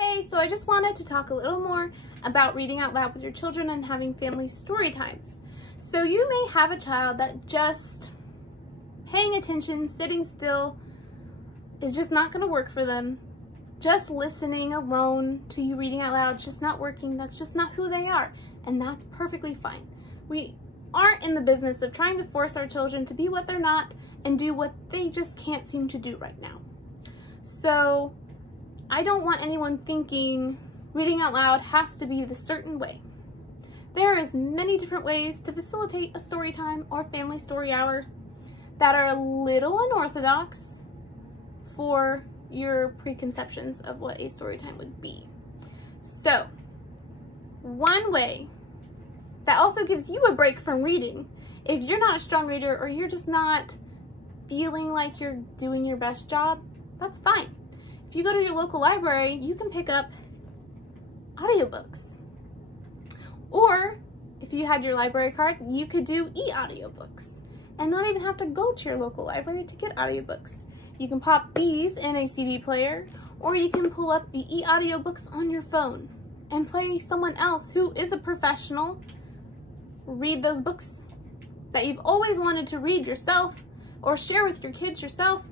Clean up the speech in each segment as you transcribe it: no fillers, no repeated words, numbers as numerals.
Hey, so I just wanted to talk a little more about reading out loud with your children and having family story times. So you may have a child that just paying attention, sitting still is just not going to work for them. Just listening alone to you reading out loud is just not working. That's just not who they are, and that's perfectly fine. We aren't in the business of trying to force our children to be what they're not and do what they just can't seem to do right now. So I don't want anyone thinking reading out loud has to be the certain way. There is many different ways to facilitate a story time or family story hour that are a little unorthodox for your preconceptions of what a story time would be. So, one way that also gives you a break from reading, if you're not a strong reader or you're just not feeling like you're doing your best job, that's fine. If you go to your local library, you can pick up audiobooks. Or if you had your library card, you could do e-audiobooks and not even have to go to your local library to get audiobooks. You can pop these in a CD player, or you can pull up the e-audiobooks on your phone and play someone else who is a professional read those books that you've always wanted to read yourself or share with your kids yourself,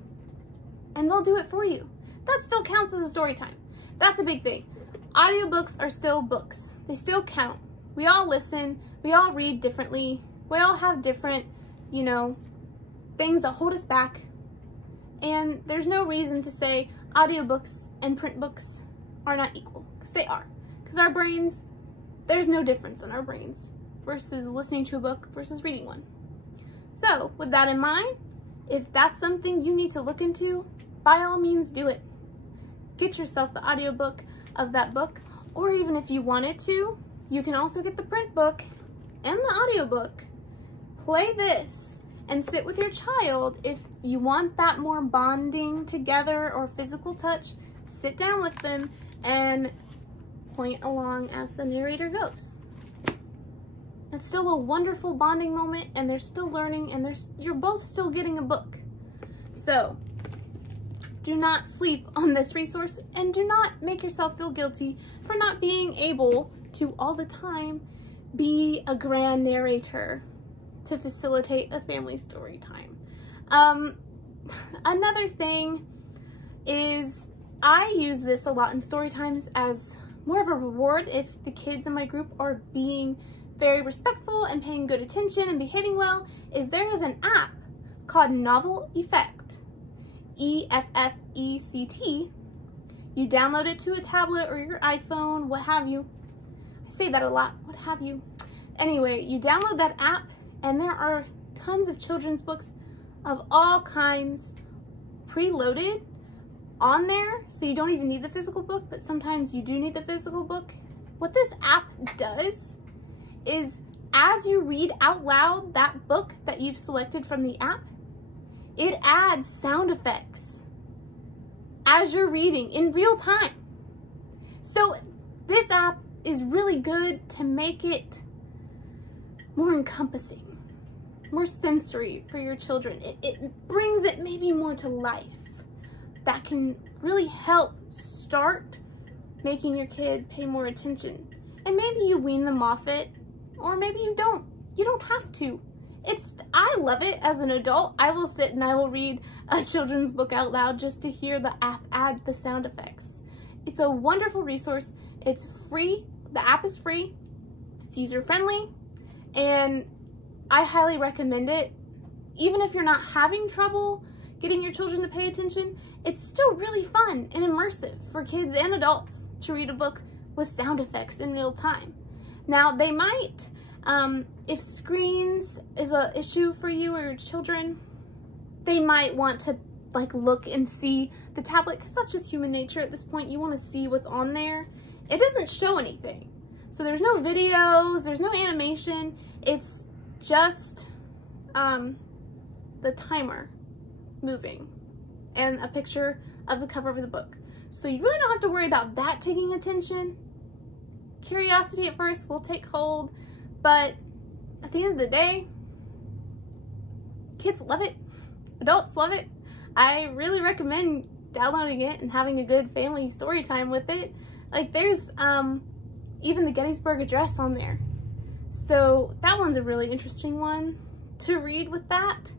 and they'll do it for you. That still counts as a story time. That's a big thing. Audiobooks are still books. They still count. We all listen. We all read differently. We all have different, things that hold us back. And there's no reason to say audiobooks and print books are not equal, because they are. Because our brains, there's no difference in our brains versus listening to a book versus reading one. So with that in mind, if that's something you need to look into, by all means do it. Get yourself the audiobook of that book, or even if you wanted to, you can also get the print book and the audiobook. Play this and sit with your child. If you want that more bonding together or physical touch, sit down with them and point along as the narrator goes. It's still a wonderful bonding moment, and they're still learning, and you're both still getting a book. So do not sleep on this resource, and do not make yourself feel guilty for not being able to all the time be a grand narrator to facilitate a family story time. Another thing is I use this a lot in story times as more of a reward if the kids in my group are being very respectful and paying good attention and behaving well, is there is an app called Novel Effect. E-F-F-E-C-T. You download it to a tablet or your iPhone, what have you. I say that a lot, what have you. Anyway, you download that app, and there are tons of children's books of all kinds preloaded on there, so you don't even need the physical book, but sometimes you do need the physical book. What this app does is, as you read out loud that book that you've selected from the app, it adds sound effects as you're reading in real time. So this app is really good to make it more encompassing, more sensory for your children. It brings it maybe more to life. That can really help start making your kid pay more attention. And maybe you wean them off it, or maybe you don't. You don't have to. I love it as an adult. I will sit and I will read a children's book out loud just to hear the app add the sound effects. It's a wonderful resource. It's free. The app is free. It's user-friendly, and I highly recommend it. Even if you're not having trouble getting your children to pay attention, it's still really fun and immersive for kids and adults to read a book with sound effects in real time. Now, they might, if screens is an issue for you or your children, they might want to look and see the tablet, because that's just human nature at this point. You want to see what's on there. It doesn't show anything. So there's no videos, there's no animation. It's just the timer moving and a picture of the cover of the book. So you really don't have to worry about that taking attention. Curiosity at first will take hold, but at the end of the day, kids love it, adults love it. I really recommend downloading it and having a good family story time with it. Like there's even the Gettysburg Address on there. So that one's a really interesting one to read with that.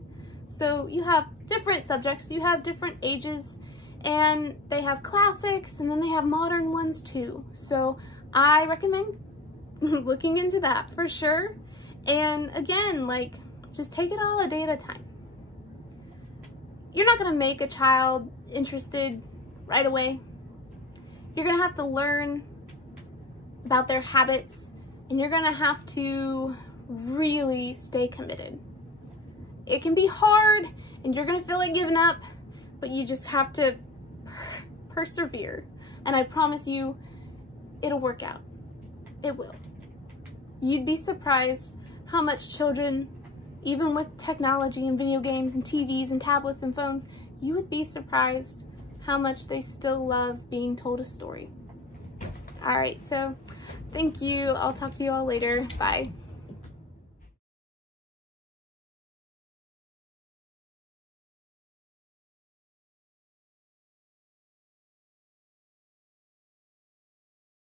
So you have different subjects, you have different ages, and they have classics, and then they have modern ones too. So I recommend looking into that for sure. And again, like, just take it all a day at a time. You're not gonna make a child interested right away. You're gonna have to learn about their habits, and you're gonna have to really stay committed. It can be hard, and you're gonna feel like giving up, but you just have to persevere. And I promise you, it'll work out. It will. You'd be surprised how much children, even with technology and video games and TVs and tablets and phones, you would be surprised how much they still love being told a story. All right, so thank you. I'll talk to you all later. Bye.